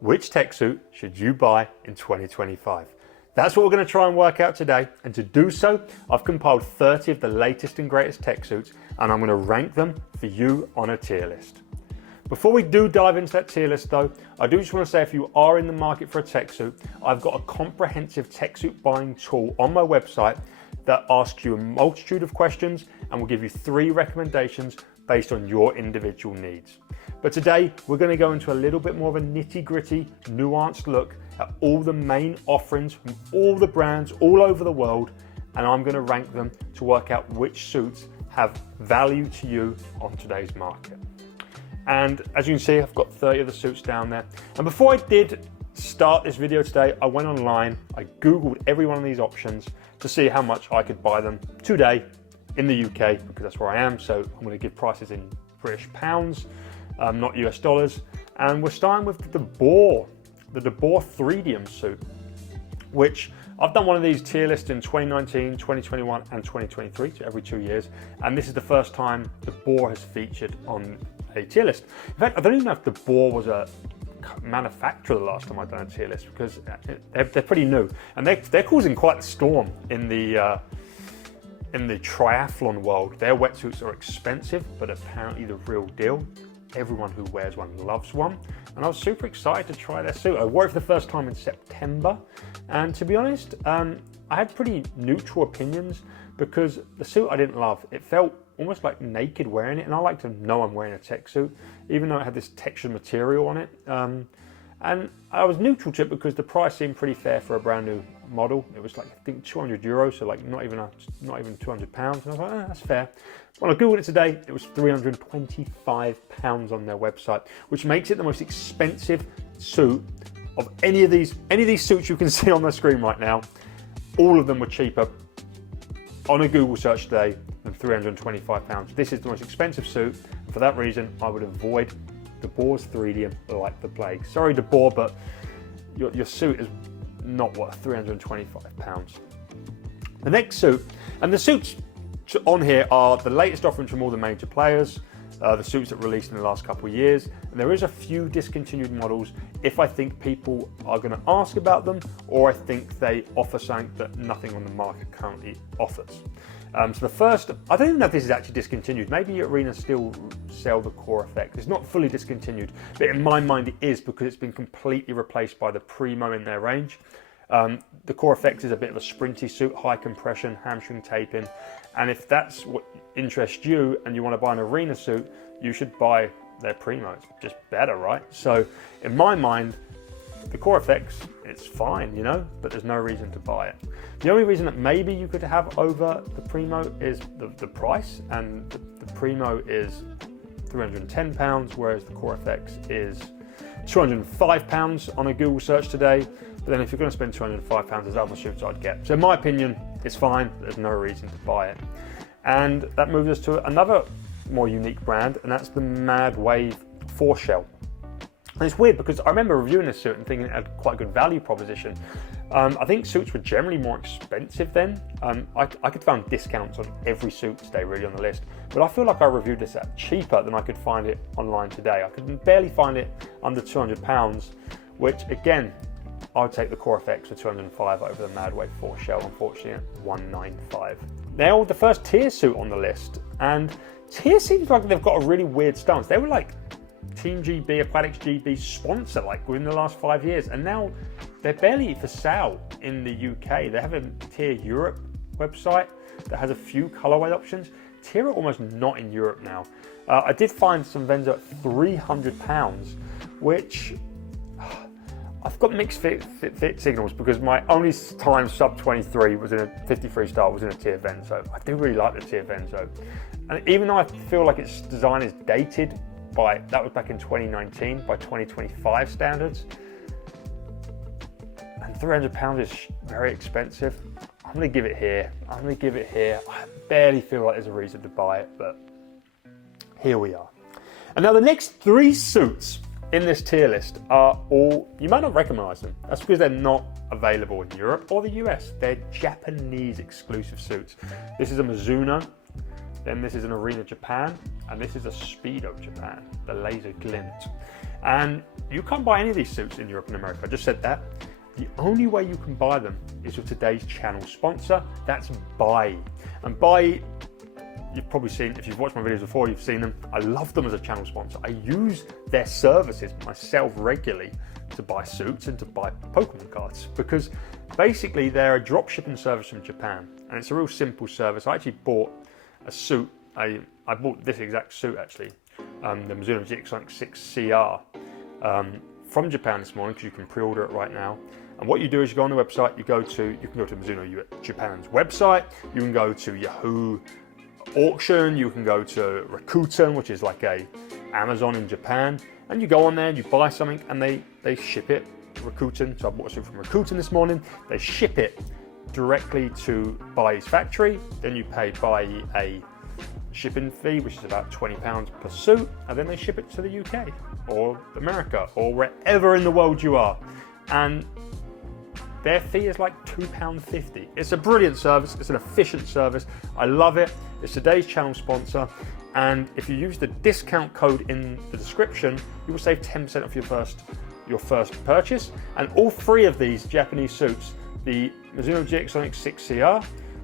which tech suit should you buy in 2025? That's what we're going to try and work out today, and to do so, I've compiled 30 of the latest and greatest tech suits, and I'm going to rank them for you on a tier list. Before we do dive into that tier list though, I do just want to say if you are in the market for a tech suit, I've got a comprehensive tech suit buying tool on my website that asks you a multitude of questions and will give you 3 recommendations based on your individual needs. But today, we're going to go into a little bit more of a nitty-gritty, nuanced look at all the main offerings from all the brands all over the world, and I'm going to rank them to work out which suits have value to you on today's market. And as you can see, I've got 30 of the suits down there. And before I did start this video today, I went online, I Googled every one of these options to see how much I could buy them today in the UK, because that's where I am. So I'm going to give prices in British pounds, not US dollars. And we're starting with the DeBoer 3Dium suit, which I've done one of these tier lists in 2019, 2021, and 2023, so every 2 years. And this is the first time DeBoer has featured on a tier list. In fact, I don't even know if DeBoer was a manufacturer the last time I've done a tier list, because they're pretty new. And they're causing quite the storm in the triathlon world. Their wetsuits are expensive, but apparently the real deal. Everyone who wears one loves one, and I was super excited to try their suit. I wore it for the first time in September, and to be honest, I had pretty neutral opinions because the suit I didn't love. It felt almost like naked wearing it, and I like to know I'm wearing a tech suit, even though it had this textured material on it. And I was neutral to it because the price seemed pretty fair for a brand new model. It was like, I think, €200, so like not even £200. And I was like, that's fair. When I Googled it today, it was £325 on their website, which makes it the most expensive suit of any of these suits you can see on the screen right now. All of them were cheaper on a Google search today than £325. This is the most expensive suit, and for that reason, I would avoid DeBoer's 3Dium like the plague. Sorry, DeBoer, but your suit is not worth £325. The next suit, and the suits on here are the latest offerings from all the major players, the suits that released in the last couple of years, and there is a few discontinued models if I think people are going to ask about them, or I think they offer something that nothing on the market currently offers. So the first, I don't even know if this is actually discontinued. Maybe Arena still sell the Core FX. It's not fully discontinued, but in my mind it is, because it's been completely replaced by the Primo in their range. The Core FX is a bit of a sprinty suit, high compression, hamstring taping, and if that's what interests you and you want to buy an Arena suit, you should buy their Primo. It's just better, right? So in my mind, the Core FX, it's fine, you know, but there's no reason to buy it. The only reason that maybe you could have over the Primo is the price, and the Primo is £310, whereas the Core FX is £205 on a Google search today. But then if you're going to spend £205, there's other suits I'd get. So in my opinion, it's fine. There's no reason to buy it. And that moves us to another more unique brand, and that's the Mad Wave 4 Shell. And it's weird because I remember reviewing this suit and thinking it had quite a good value proposition. I think suits were generally more expensive then. I could find discounts on every suit today really on the list, but I feel like I reviewed this at cheaper than I could find it online today. I could barely find it under £200, which again, I would take the Core FX for 205 over the Mad Wave 4 Shell, unfortunately at 195. Now the first tier suit on the list, and tier seems like they've got a really weird stance. They were like Team GB, Aquatics GB sponsor like within the last 5 years, and now they're barely for sale in the UK. They have a Tier Europe website that has a few colorway options. Tier are almost not in Europe now. I did find some Venzo at £300, which I've got mixed signals, because my only time sub 23 was in a 53 star was in a Tier Venzo. I do really like the Tier Venzo, and even though I feel like its design is dated that was back in 2019 by 2025 standards, and £300 is very expensive. I'm going to give it here. I barely feel like there's a reason to buy it, but here we are. And now the next 3 suits in this tier list are all, you might not recognize them. That's because they're not available in Europe or the US. They're Japanese exclusive suits. This is a Mizuno, then this is an Arena Japan, and this is a Speedo Japan, the Laser Glint. And you can't buy any of these suits in Europe and America. I just said that. The only way you can buy them is with today's channel sponsor. That's Buy. And Buy, you've probably seen, if you've watched my videos before, you've seen them. I love them as a channel sponsor. I use their services myself regularly to buy suits and to buy Pokemon cards, because basically they're a drop shipping service from Japan, and it's a real simple service. I actually bought a suit. I bought this exact suit actually, the Mizuno GX 6 CR from Japan this morning, because you can pre-order it right now. And what you do is you go on the website, you can go to Mizuno Japan's website, you can go to Yahoo Auction, you can go to Rakuten, which is like a Amazon in Japan, and you go on there, you buy something, and they ship it to Rakuten. So I bought a suit from Rakuten this morning. They ship it directly to Bai's factory. Then you pay Bai a shipping fee, which is about £20 per suit, and then they ship it to the UK or America or wherever in the world you are. And their fee is like £2.50. It's a brilliant service. It's an efficient service. I love it. It's today's channel sponsor. And if you use the discount code in the description, you will save 10% off your first purchase. And all three of these Japanese suits, the Mizuno GX 6 CR,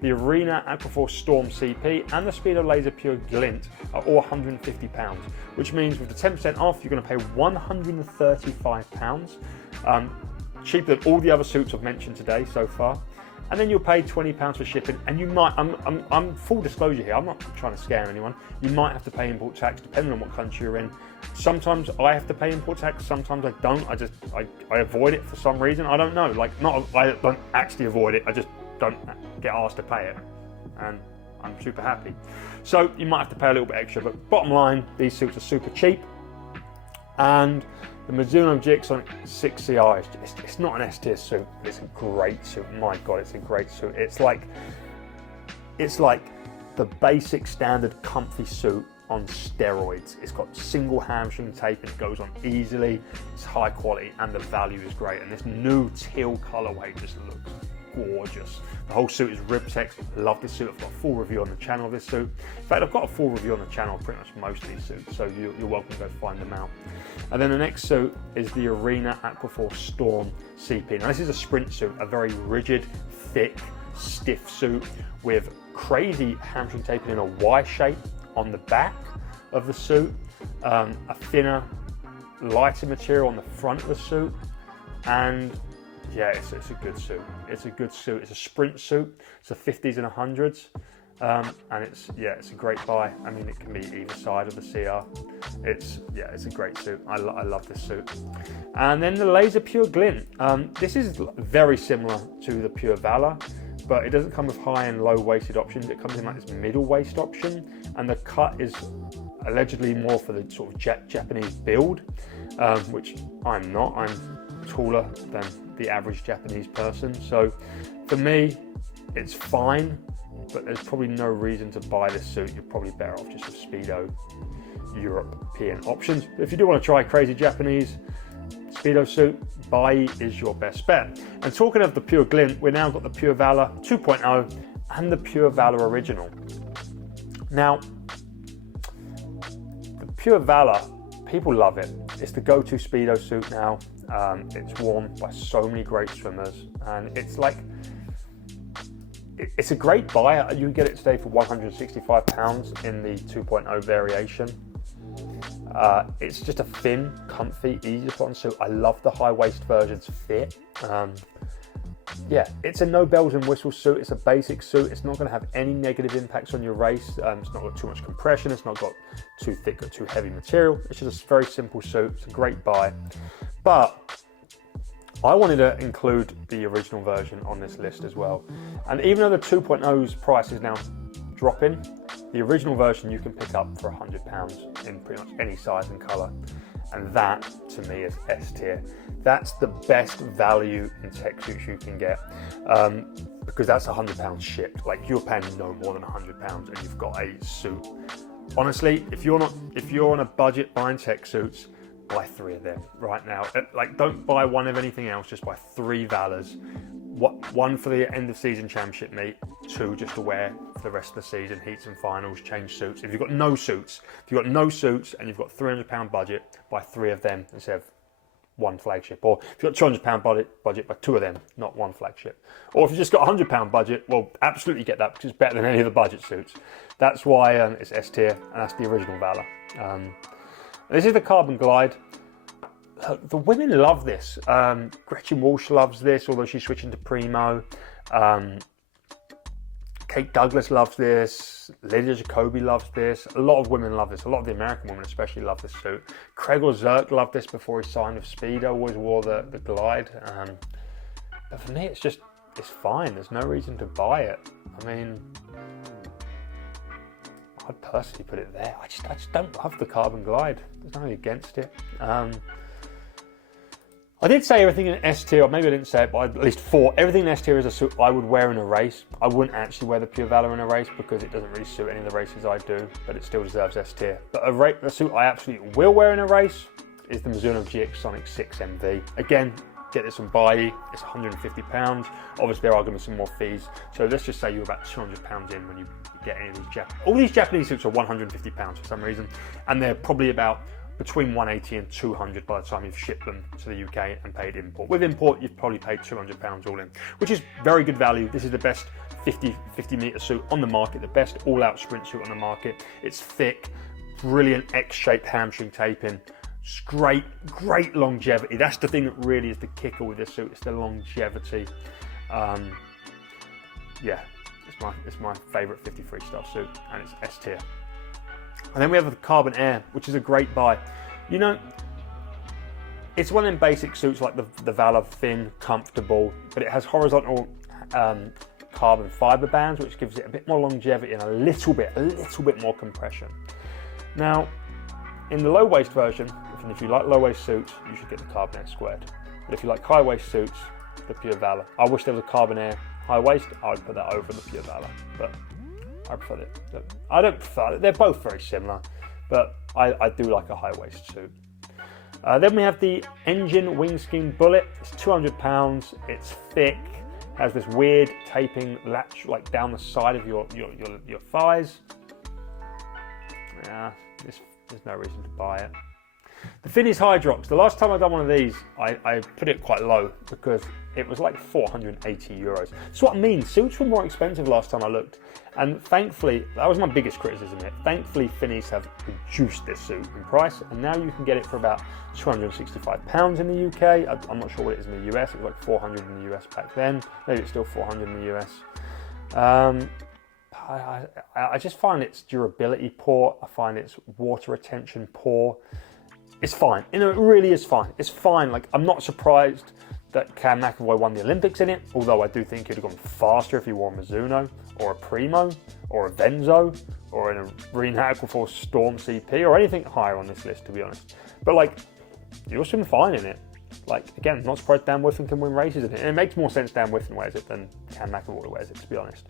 the Arena Aquaforce Storm CP, and the Speedo Laser Pure Glint are all £150, which means with the 10% off, you're going to pay £135, cheaper than all the other suits I've mentioned today so far. And then you'll pay £20 for shipping, and you might, I'm full disclosure here, I'm not trying to scare anyone, you might have to pay import tax depending on what country you're in. Sometimes I have to pay import tax, sometimes I don't, I avoid it for some reason, I don't know, I don't actually avoid it, I just don't get asked to pay it, and I'm super happy. So you might have to pay a little bit extra, but bottom line, these suits are super cheap, and the Mizuno GX 6 CR, it's not an S-tier suit, but it's a great suit. My God, it's a great suit. It's like the basic standard comfy suit on steroids. It's got single hamstring tape, it goes on easily, it's high quality, and the value is great. And this new teal colorway just looks gorgeous. The whole suit is Ribtex. Love this suit. I've got a full review on the channel of this suit. In fact, I've got a full review on the channel of pretty much most of these suits, so you're welcome to go find them out. And then the next suit is the Arena Aquaforce Storm CP. Now this is a sprint suit, a very rigid, thick, stiff suit with crazy hamstring taping in a Y shape on the back of the suit, a thinner, lighter material on the front of the suit, and yeah, it's a good suit. It's a good suit. It's a sprint suit. It's a 50s and 100s. And it's a great buy. I mean, it can be either side of the CR. It's a great suit. I love this suit. And then the Laser Pure Glint. This is very similar to the Pure Valor, but it doesn't come with high and low waisted options. It comes in like this middle waist option, and the cut is allegedly more for the sort of Japanese build, which I'm not. I'm taller than the average Japanese person, so for me it's fine, but there's probably no reason to buy this suit. You're probably better off just with Speedo European options. But if you do want to try crazy Japanese Speedo suit, Bai is your best bet. And talking of the Pure Glint, we've now got the Pure Valor 2.0 and the Pure Valor Original. Now the Pure Valor, people love it. It's the go-to Speedo suit now. It's worn by so many great swimmers, and it's a great buy. You can get it today for £165 in the 2.0 variation. It's just a thin, comfy, easy to put on suit. I love the high waist version's fit. It's a no bells and whistles suit. It's a basic suit. It's not going to have any negative impacts on your race. It's not got too much compression. It's not got too thick or too heavy material. It's just a very simple suit. It's a great buy. But I wanted to include the original version on this list as well. And even though the 2.0's price is now dropping, the original version you can pick up for £100 in pretty much any size and colour. And that, to me, is S tier. That's the best value in tech suits you can get, because that's £100 shipped. Like, you're paying no more than £100 and you've got a suit. Honestly, if you're on a budget buying tech suits, buy 3 of them right now. Like, don't buy one of anything else, just buy 3 Valors. One for the end of season championship meet, 2 just to wear for the rest of the season, heats and finals, change suits. If you've got no suits, and you've got £300 budget, buy 3 of them instead of 1 flagship. Or if you've got £200 budget, buy 2 of them, not 1 flagship. Or if you've just got £100 budget, well, absolutely get that, because it's better than any of the budget suits. That's why it's S tier, and that's the original Valor. This is the Carbon Glide. The women love this. Gretchen Walsh loves this, although she's switching to Primo. Kate Douglas loves this. Lydia Jacoby loves this. A lot of women love this. A lot of the American women especially love this suit. Gregor Zirk loved this before he signed with Speedo. Always wore the Glide. But for me, it's fine. There's no reason to buy it. I mean, I'd personally put it there. I just don't love the Carbon Glide. There's nothing against it. I did say everything in S tier, or maybe I didn't say it, but at least 4. Everything in S tier is a suit I would wear in a race. I wouldn't actually wear the Pure Valor in a race because it doesn't really suit any of the races I do, but it still deserves S tier. But a suit I absolutely will wear in a race is the Mizuno GX Sonic 6 MV. Again, get this on Buyee, it's £150. Obviously there are going to be some more fees, so let's just say you're about £200 in when you get any of these all these Japanese suits are £150 for some reason, and they're probably about between 180 and 200 by the time you've shipped them to the UK and paid import. With import, you've probably paid £200 all in, which is very good value. This is the best 50 metre suit on the market, the best all-out sprint suit on the market. It's thick, brilliant X-shaped hamstring taping, great longevity. That's the thing that really is the kicker with this suit. It's the longevity. Yeah, it's my favourite 53 star suit, and it's S tier. And then we have the Carbon Air, which is a great buy. You know, it's one of them basic suits like the Valor, thin, comfortable, but it has horizontal carbon fibre bands, which gives it a bit more longevity and a little bit more compression. Now, in the low waist version, if you like low waist suits, you should get the Carbon Air Squared. But if you like high waist suits, the Pure Valor. I wish there was a Carbon Air high waist. I would put that over the Pure Valor, but I prefer it. I don't prefer it. They're both very similar, but I do like a high waist suit. Then we have the Engine Wingskin Bullet. It's £200. It's thick. Has this weird taping latch like down the side of your thighs. Yeah, there's no reason to buy it. The Finis Hydrox. The last time I done one of these, I put it quite low because it was like €480. That's what I mean. Suits were more expensive last time I looked, and thankfully, that was my biggest criticism here. Thankfully, Finis have reduced this suit in price, and now you can get it for about £265 in the UK. I'm not sure what it is in the US. It was like 400 in the US back then. Maybe it's still 400 in the US. I just find its durability poor. I find its water retention poor. It's fine. You know, it really is fine. It's fine. Like, I'm not surprised that Cam McAvoy won the Olympics in it, although I do think he'd have gone faster if he wore a Mizuno, or a Primo, or a Venzo, or an Arena Aquaforce Storm CP, or anything higher on this list, to be honest. But, like, you'll swim fine in it. Like, again, not surprised Dan Whiffen can win races in it. And it makes more sense Dan Whiffen wears it than Cam McAvoy wears it, to be honest.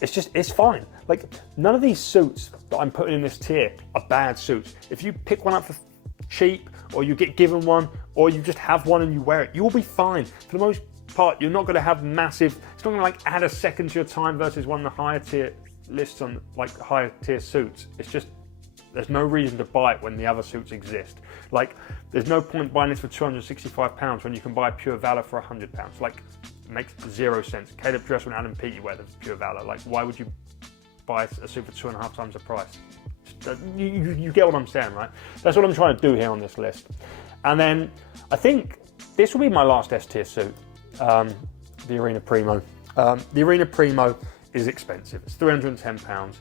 It's fine. Like, none of these suits that I'm putting in this tier are bad suits. If you pick one up for cheap, or you get given one, or you just have one and you wear it, you'll be fine. For the most part, you're not going to have massive, it's not going to like add a second to your time versus one of the higher tier lists on like higher tier suits. It's just, there's no reason to buy it when the other suits exist. Like, there's no point buying this for £265 when you can buy a Pure Valor for £100. Like, it makes zero sense. Caleb Dressel and Adam Peaty wear the Pure Valor. Like, why would you buy a suit for 2.5 times the price? You get what I'm saying, right? That's what I'm trying to do here on this list. And then I think this will be my last S tier suit, the Arena Primo. The Arena Primo is expensive. It's £310,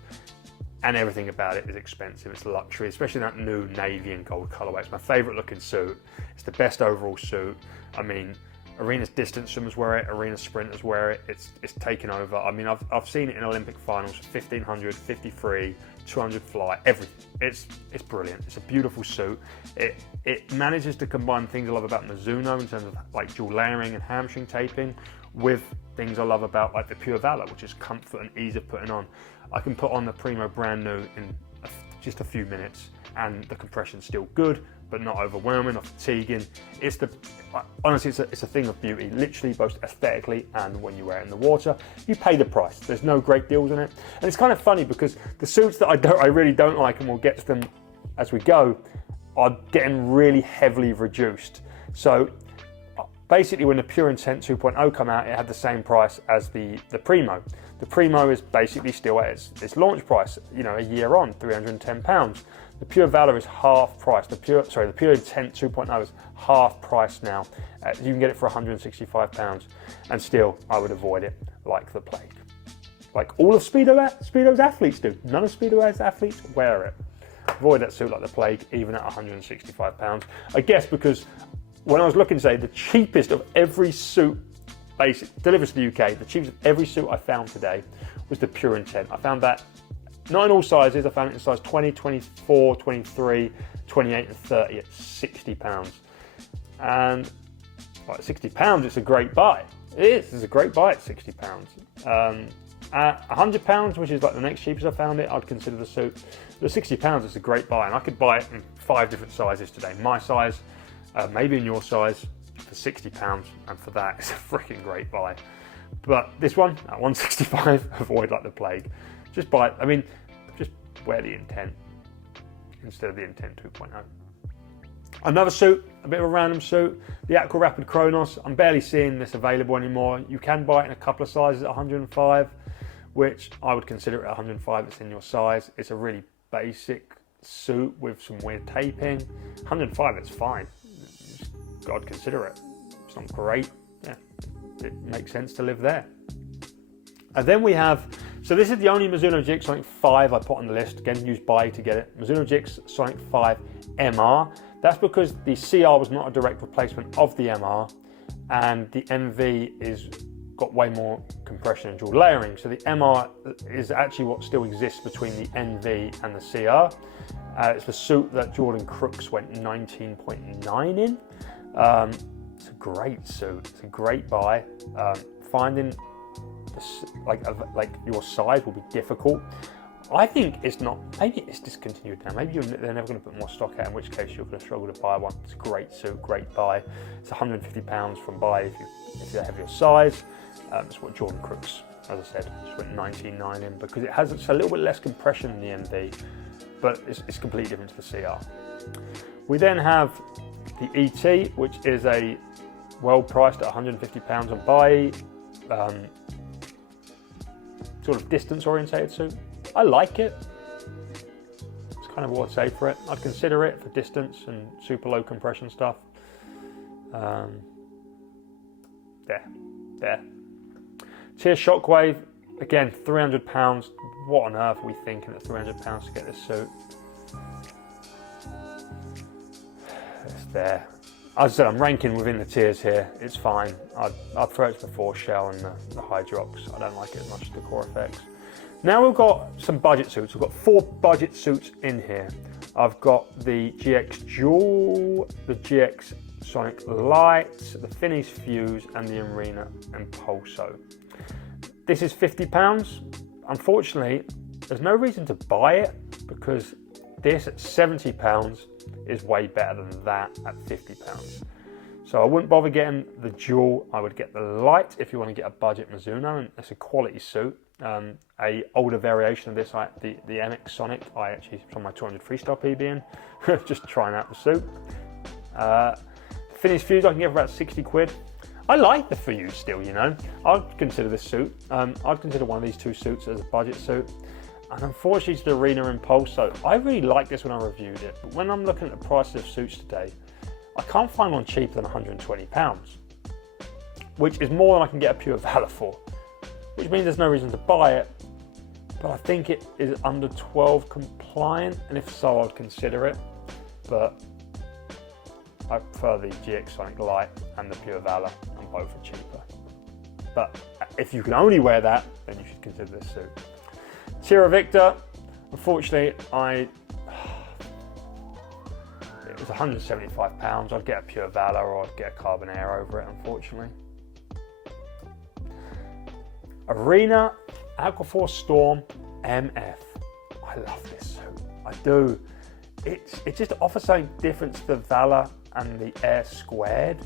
and everything about it is expensive. It's luxury, especially that new navy and gold colorway. It's my favorite looking suit. It's the best overall suit. I mean, Arena's distance swimmers wear it, Arena sprinters wear it. It's taken over. I mean, I've seen it in Olympic finals, 1500, 53, 200 fly, everything. It's brilliant. It's a beautiful suit. It manages to combine things I love about Mizuno in terms of like dual layering and hamstring taping with things I love about like the Pure Valor, which is comfort and ease of putting on. I can put on the Primo brand new in just a few minutes, and the compression's still good. but not overwhelming or fatiguing. Honestly, it's a thing of beauty, literally both aesthetically and when you wear it in the water. You pay the price. There's no great deals in it. And it's kind of funny because the suits that I really don't like, and we'll get to them as we go, are getting really heavily reduced. So basically when the Pure Intent 2.0 come out, it had the same price as the Primo. The Primo is basically still at its launch price, a year on, £310. The Pure Valor is half price. The Pure Intent 2.0 is half price now. You can get it for £165, and still I would avoid it like the plague. Like all of Speedo's athletes do. None of Speedo's athletes wear it. Avoid that suit like the plague, even at £165. I guess because when I was looking today, the cheapest of every suit delivered to the UK, the cheapest of every suit I found today was the Pure Intent. I found that not in all sizes. I found it in size 20, 24, 23, 28 and 30 at £60. And at £60, it's a great buy. It is. It's a great buy at £60. At £100, which is like the next cheapest I found it, I'd consider the suit. But at £60, it's a great buy, and I could buy it in 5 different sizes today. My size, maybe in your size, for £60, and for that, it's a freaking great buy. But this one, at £165, avoid like the plague. Just buy it. Just wear the Intent instead of the Intent 2.0. Another suit, a bit of a random suit, the Aqua Rapid Chronos. I'm barely seeing this available anymore. You can buy it in a couple of sizes at 105, which I would consider it at 105. It's in your size. It's a really basic suit with some weird taping. 105, it's fine. I'd consider it. It's not great. Yeah, it makes sense to live there. And then we have, so this is the only Mizuno GX Sonic 5 I put on the list. Again, use buy to get it. Mizuno GX Sonic 5 MR. That's because the CR was not a direct replacement of the MR, and the MV is got way more compression and dual layering. So the MR is actually what still exists between the NV and the CR. It's the suit that Jordan Crooks went 19.9 in. It's a great suit. It's a great buy. Finding this, like your size will be difficult. I think it's not. Maybe it's discontinued now. Maybe they're never going to put more stock out. In which case you're going to struggle to buy one. It's a great suit, great buy. It's £150 from buy if you have your size. It's what Jordan Crooks, as I said, just went 19.9 in because it has a little bit less compression than the MV, but it's completely different to the CR. We then have the ET, which is a well priced at £150 on buy, sort of distance orientated suit. I like it. It's kind of what I'd say for it. I'd consider it for distance and super low compression stuff. There. Tier Shockwave, again, £300. What on earth are we thinking at £300 to get this suit? It's there. As I said, I'm ranking within the tiers here. It's fine. I'd throw it to the Force Shell and the Hydrox. I don't like it as much as the Core FX. Now we've got some budget suits. We've got 4 budget suits in here. I've got the GX Dual, the GX Sonic Light, the Finis Fuse, and the Arena Impulso. This is £50. Unfortunately, there's no reason to buy it because this at £70 is way better than that at £50. So I wouldn't bother getting the Dual. I would get the Light if you want to get a budget Mizuno, and it's a quality suit. A older variation of this, the MX Sonic, I actually from my 200 Freestyle PB in, just trying out the suit. Finis Fuse I can get for about 60 quid. I like the Fuse still, I'd consider this suit. I'd consider one of these 2 suits as a budget suit. And unfortunately it's the Arena Impulso. I really liked this when I reviewed it, but when I'm looking at the prices of suits today, I can't find one cheaper than £120, which is more than I can get a Pure Valor for, which means there's no reason to buy it, but I think it is under 12 compliant, and if so, I'd consider it, but I prefer the GX Sonic Light and the Pure Valor, and both are cheaper. But if you can only wear that, then you should consider this suit. Tira Victor, unfortunately, it was £175. I'd get a Pure Valor or I'd get a Carbon Air over it, unfortunately. Arena Aquaforce Storm MF. I love this suit. I do. it just offers something different to the Valor and the Air Squared.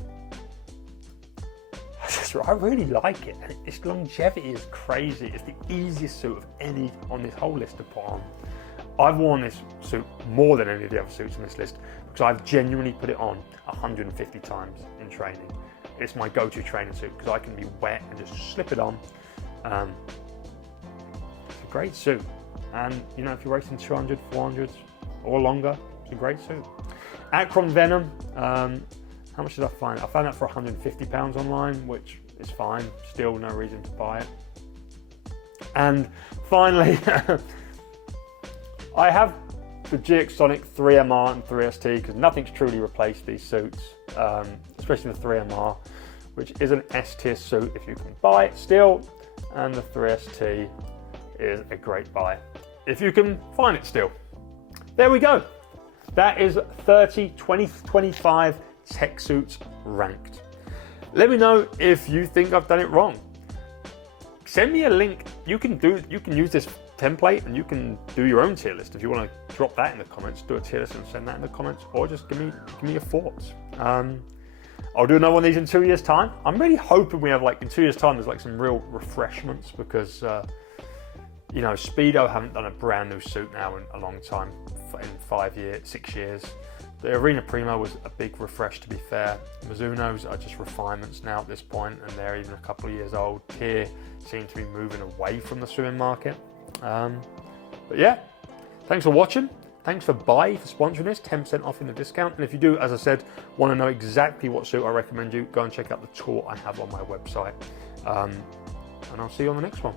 I really like it, and its longevity is crazy. It's the easiest suit of any on this whole list to put on. I've worn this suit more than any of the other suits on this list because I've genuinely put it on 150 times in training. It's my go-to training suit because I can be wet and just slip it on. It's a great suit, and you know, if you're racing 200, 400s or longer, it's a great suit. Acron Venom. How much did I find? I found that for £150 online, which is fine. Still no reason to buy it. And finally, I have the GX Sonic 3MR and 3ST because nothing's truly replaced these suits, especially the 3MR, which is an S-tier suit if you can buy it still, and the 3ST is a great buy if you can find it still. There we go. That is 30 2025 tech suits ranked. Let me know if you think I've done it wrong. Send me a link. You can use this template and you can do your own tier list if you want to drop that in the comments. Do a tier list and send that in the comments, or just give me your thoughts. I'll do another one of these in 2 years' time. I'm really hoping we have, like, in 2 years' time, there's like some real refreshments because you know, Speedo haven't done a brand new suit now in a long time, in 6 years. The Arena Primo was a big refresh, to be fair. Mizuno's are just refinements now at this point, and they're even a couple of years old. Here seem to be moving away from the swimming market. But yeah, thanks for watching. Thanks for Bai for sponsoring this, 10% off in the discount. And if you do, as I said, want to know exactly what suit I recommend you, go and check out the tour I have on my website. And I'll see you on the next one.